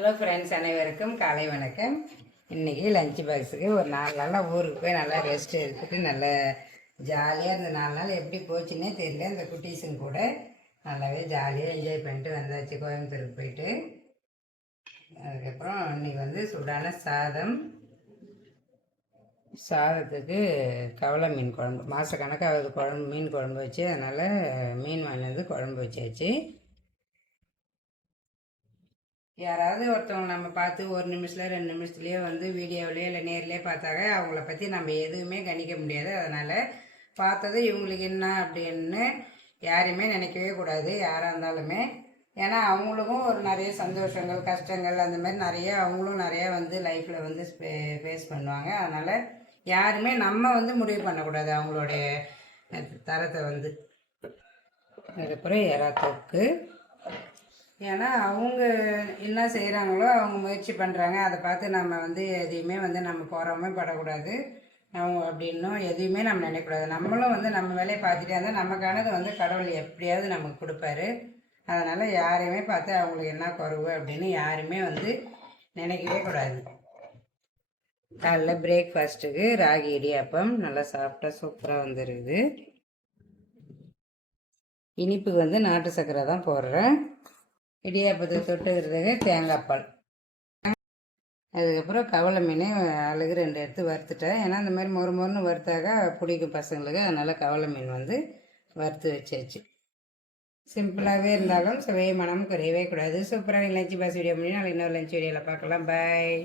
Hello friends, அனைவருக்கும் காலை வணக்கம். இன்றைக்கி லஞ்ச் பாக்ஸுக்கு ஒரு 4 நாளாக ஊருக்கு போய் நல்லா ரெஸ்ட் எடுத்துகிட்டு நல்லா ஜாலியாக இந்த 4 நாள் எப்படி போச்சுன்னே தெரியல. இந்த குட்டீஸுங்க கூட நல்லாவே ஜாலியாக என்ஜாய் பண்ணிட்டு வந்தாச்சு கோயம்புத்தூருக்கு போயிட்டு. அதுக்கப்புறம் இன்றைக்கி சூடான சாதத்துக்கு கவலை மீன் குழம்பு, மாதக்கணக்காக மீன் குழம்பு வச்சு, அதனால் மீன் வாங்கினது குழம்பு வச்சாச்சு. யாராவது ஒருத்தவங்க நம்ம பார்த்து ஒரு நிமிஷத்தில் 2 நிமிஷத்துலேயே வீடியோவிலேயே இல்லை நேர்லேயே பார்த்தாக்க அவங்கள பற்றி நம்ம எதுவுமே கணிக்க முடியாது. அதனால் பார்த்தது இவங்களுக்கு என்ன அப்படின்னு யாரையுமே நினைக்கவே கூடாது, யாராக இருந்தாலுமே. ஏன்னா அவங்களுக்கும் ஒரு நிறைய சந்தோஷங்கள், கஷ்டங்கள், அந்த மாதிரி அவங்களும் நிறையா லைஃப்பில் ஃபேஸ் பண்ணுவாங்க. அதனால் யாருமே நம்ம முடிவு பண்ணக்கூடாது அவங்களுடைய தரத்தை. அதுக்கப்புறம் எறா தொக்கு, ஏன்னா அவங்க என்ன செய்கிறாங்களோ அவங்க முயற்சி பண்ணுறாங்க, அதை பார்த்து நம்ம எதையுமே நம்ம போகாமல் படக்கூடாது. அவங்க அப்படின்னும் எதையுமே நம்ம நினைக்கக்கூடாது. நம்மளும் நம்ம வேலையை பார்த்துட்டே இருந்தால் நமக்கானது கடவுள் எப்படியாவது நமக்கு கொடுப்பாரு. அதனால் யாரையுமே பார்த்து அவங்களுக்கு என்ன குறைவு அப்படின்னு யாருமே நினைக்கவே கூடாது. காலைல பிரேக்ஃபாஸ்ட்டுக்கு ராகி இடியாப்பம் நல்லா சாப்பிட்டா சூப்பராக வந்துருக்குது. இனிப்புக்கு நாட்டு சர்க்கரை தான் போடுறேன். இடியாப்பத்துக்கு தொட்டுக்கிறதுக்கு தேங்காய் பால். அதுக்கப்புறம் கவலை மீன் அழகு 2 எடுத்து வறுத்துட்டேன். ஏன்னா இந்த மாதிரி மொறுன்னு வறுத்தாக்கா பிடிக்கும் பசங்களுக்கு. அதனால் கவலை மீன் வறுத்து வச்சாச்சு. சிம்பிளாகவே இருந்தாலும் சுவை மனம் குறையவே கூடாது. சூப்பராக லஞ்ச் பாக்ஸ் வீடியோ முடியும். நாளைக்கு இன்னொரு லஞ்ச் வீடியோவில் பார்க்கலாம். பாய்.